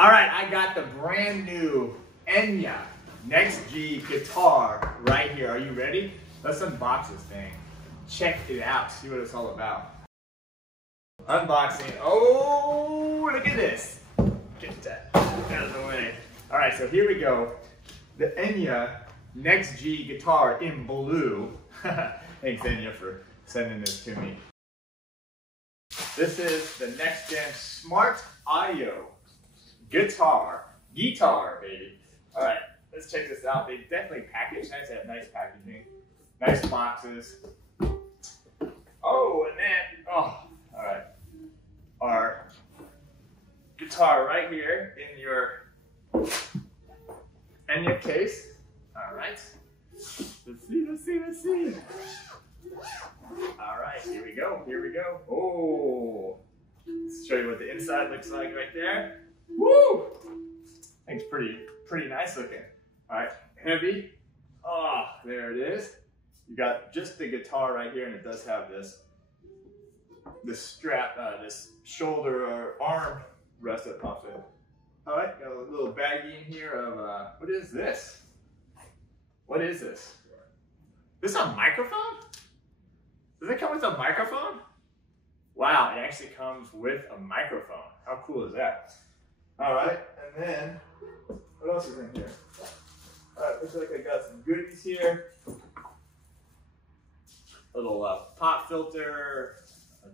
All right, I got the brand new Enya NEXG guitar right here. Are you ready? Let's unbox this thing. Check it out, see what it's all about. Unboxing. Oh, look at this. Get that out of the way. All right, so here we go. The Enya NEXG guitar in blue. Thanks, Enya, for sending this to me. This is the next gen smart audio guitar, baby. All right, let's check this out. They definitely package nice. They have nice packaging, nice boxes. Oh, and then, all right, our guitar right here in your Enya case. All right, let's see. All right, here we go. Oh, let's show you what the inside looks like right there. Woo! I think it's pretty nice looking. All right, heavy. Oh, there it is. You got just the guitar right here, and it does have this strap, this shoulder or arm rest that pops in. All right, got a little baggie in here of what is this? What is this? This a microphone? Does it come with a microphone? Wow, it actually comes with a microphone. How cool is that? All right, and then, what else is in here? All right, looks like I got some goodies here. A little pop filter, a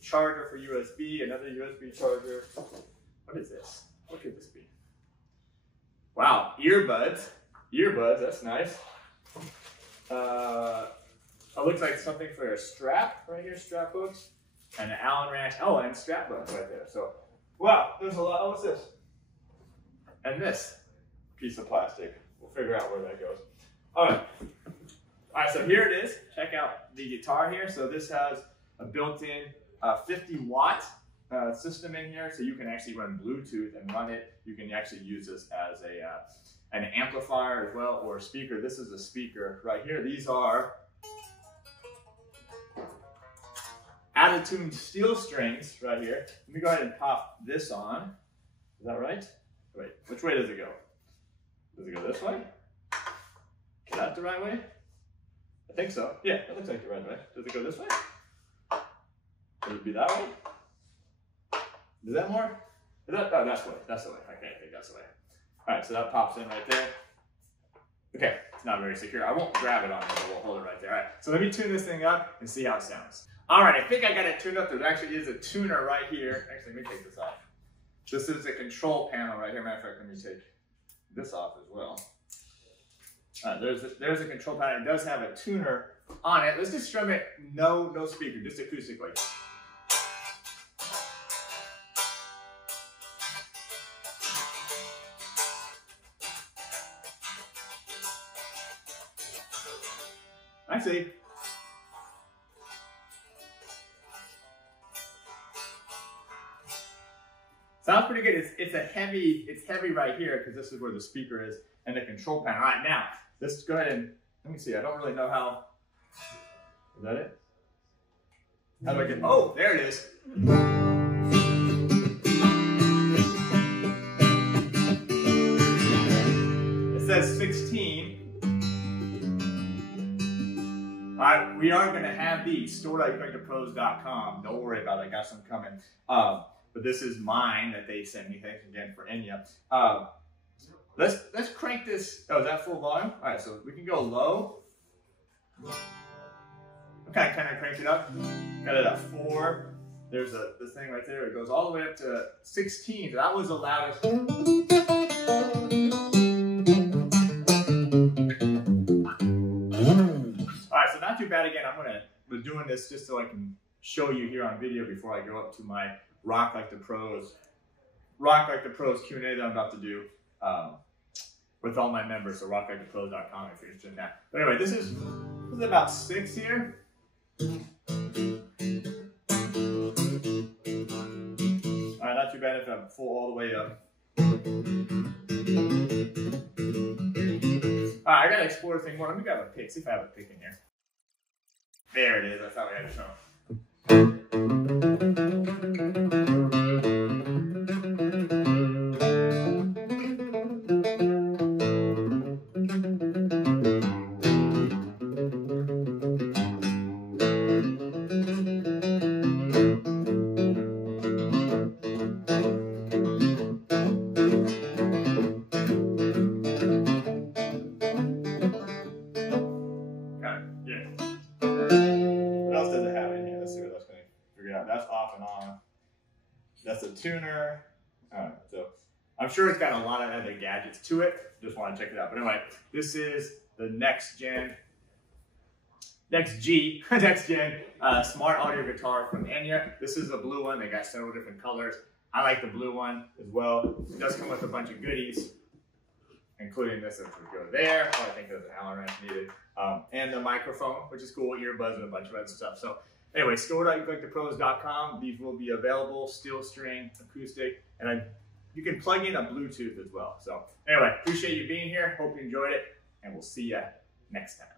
charger for USB, another USB charger. What is this? What could this be? Wow, earbuds. Earbuds, that's nice. It looks like something for a strap right here, strap hooks, and an Allen wrench. Oh, and strap hooks right there. So, wow, there's a lot. Oh, what's this? And this piece of plastic. We'll figure out where that goes. All right, so here it is. Check out the guitar here. So this has a built-in 50-watt system in here, so you can actually run Bluetooth and run it. You can actually use this as an amplifier as well, or a speaker. This is a speaker right here. These are out-of-tune steel strings right here. Let me go ahead and pop this on. Is that right? Wait, which way does it go? Does it go this way? Is that the right way? I think so. Yeah, that looks like the right way. Does it go this way? Would it be that way? Is that more? Is that, oh, that's the way. That's the way. Okay, I think that's the way. All right, so that pops in right there. Okay, it's not very secure. I won't grab it on here, but we'll hold it right there. All right, so let me tune this thing up and see how it sounds. All right, I think I got it tuned up. There actually is a tuner right here. Actually, let me take this off. This is the control panel right here. Matter of fact, let me take this off as well. There's a control panel. It does have a tuner on it. Let's just strum it, no speaker, just acoustically. I see. Sounds pretty good. It's heavy right here because this is where the speaker is and the control panel. All right, now let's go ahead and let me see. I don't really know how. Is that it? How do I get? Oh, there it is. It says 16. All right, we are going to have these stored at ukelikethepros.com. Don't worry about it. I got some coming. But this is mine that they sent me. Thanks again for Enya. Let's crank this. Oh, is that full volume? All right, so we can go low. Okay, kind of crank it up. Got it at 4. There's this thing right there. It goes all the way up to 16. So that was the loudest. All right, so not too bad. Again, we're doing this just so I can show you here on video before I go up to my Rock Like the Pros Q&A that I'm about to do with all my members. So rocklikeThePros.com if you're interested in that. But anyway, this is about 6 here. All right, not too bad if I'm full all the way up. All right, I gotta explore the thing more. Let me grab a pick. See if I have a pick in here. There it is. That's how we had to show. That's a tuner. So I'm sure it's got a lot of other gadgets to it. Just want to check it out. But anyway, this is the NEXG smart audio guitar from Enya. This is a blue one. They got several different colors. I like the blue one as well. It does come with a bunch of goodies, including this, which would go there. Oh, I think there's an Allen wrench needed. And the microphone, which is cool, earbuds and a bunch of other stuff. So anyway, store.ukelikethepros.com. These will be available, steel string, acoustic, and you can plug in a Bluetooth as well. So anyway, appreciate you being here. Hope you enjoyed it, and we'll see you next time.